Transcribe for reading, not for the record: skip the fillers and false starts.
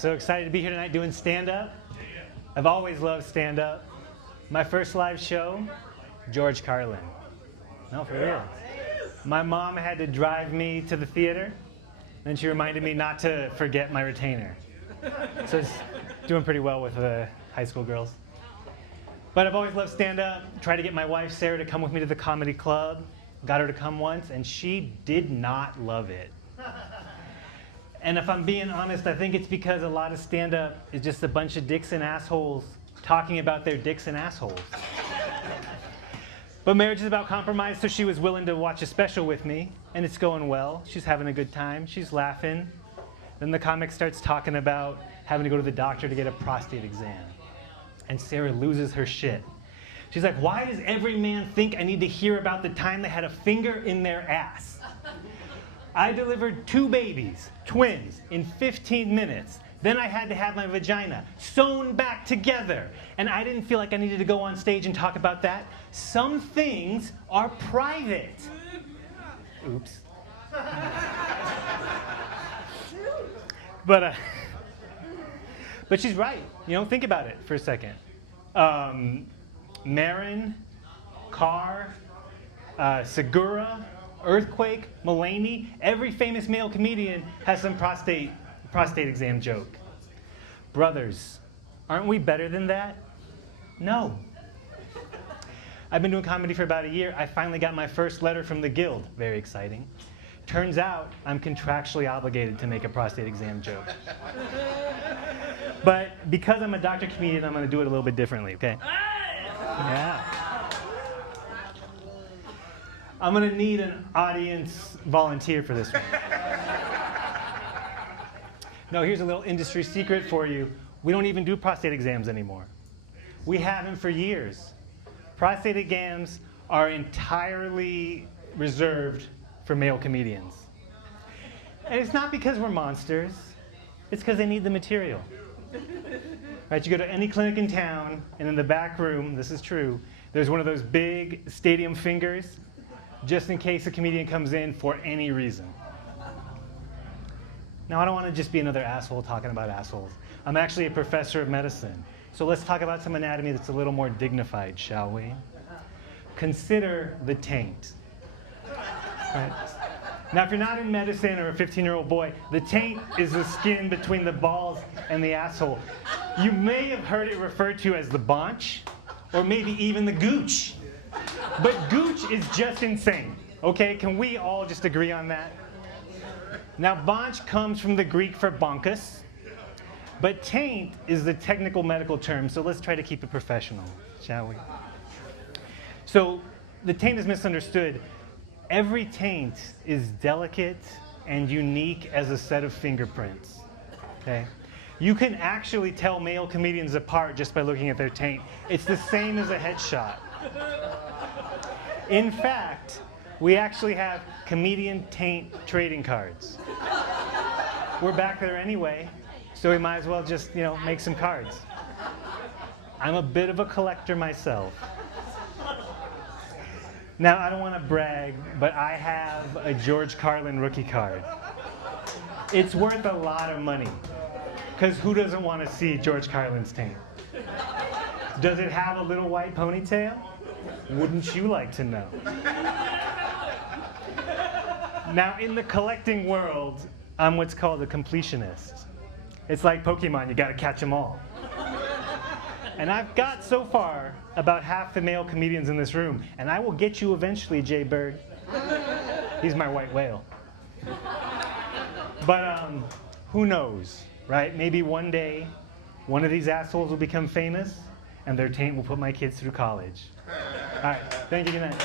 So excited to be here tonight doing stand-up. I've always loved stand-up. My first live show, George Carlin. No, for real. My mom had to drive me to the theater, and she reminded me not to forget my retainer. So it's doing pretty well with the high school girls. But I've always loved stand-up. Tried to get my wife, Sarah, to come with me to the comedy club. Got her to come once, and she did not love it. And if I'm being honest, I think it's because a lot of stand-up is just a bunch of dicks and assholes talking about their dicks and assholes. But marriage is about compromise, so she was willing to watch a special with me, and it's going well. She's having a good time. She's laughing. Then the comic starts talking about having to go to the doctor to get a prostate exam. And Sarah loses her shit. She's like, why does every man think I need to hear about the time they had a finger in their ass? I delivered 2 babies, twins, in 15 minutes. Then I had to have my vagina sewn back together. And I didn't feel like I needed to go on stage and talk about that. Some things are private. Oops. But she's right. You know, think about it for a second. Marin, Carr, Segura, Earthquake, Mulaney, every famous male comedian has some prostate exam joke. Brothers, aren't we better than that? No. I've been doing comedy for about a year. I finally got my first letter from the Guild. Very exciting. Turns out I'm contractually obligated to make a prostate exam joke. But because I'm a doctor comedian, I'm going to do it a little bit differently, okay? Yeah. I'm going to need an audience volunteer for this one. No, here's a little industry secret for you. We don't even do prostate exams anymore. We haven't for years. Prostate exams are entirely reserved for male comedians. And it's not because we're monsters. It's because they need the material. Right, you go to any clinic in town, and in the back room, this is true, there's one of those big stadium fingers, just in case a comedian comes in for any reason. Now, I don't want to just be another asshole talking about assholes. I'm actually a professor of medicine. So let's talk about some anatomy that's a little more dignified, shall we? Consider the taint. Right? Now, if you're not in medicine or a 15-year-old boy, the taint is the skin between the balls and the asshole. You may have heard it referred to as the baunch, or maybe even the gooch. But gooch is just insane, okay? Can we all just agree on that? Now, baunch comes from the Greek for bonkus, but taint is the technical medical term, so let's try to keep it professional, shall we? So, the taint is misunderstood. Every taint is delicate and unique as a set of fingerprints, okay? You can actually tell male comedians apart just by looking at their taint. It's the same as a headshot. In fact, we actually have comedian taint trading cards. We're back there anyway, so we might as well just, make some cards. I'm a bit of a collector myself. Now, I don't want to brag, but I have a George Carlin rookie card. It's worth a lot of money, because who doesn't want to see George Carlin's taint? Does it have a little white ponytail? Wouldn't you like to know? Now, in the collecting world, I'm what's called a completionist. It's like Pokemon, you gotta catch them all. And I've got, so far, about half the male comedians in this room, and I will get you eventually, Jay Berg. He's my white whale. But who knows, right? Maybe one day, one of these assholes will become famous, and their taint will put my kids through college. All right, thank you, good night.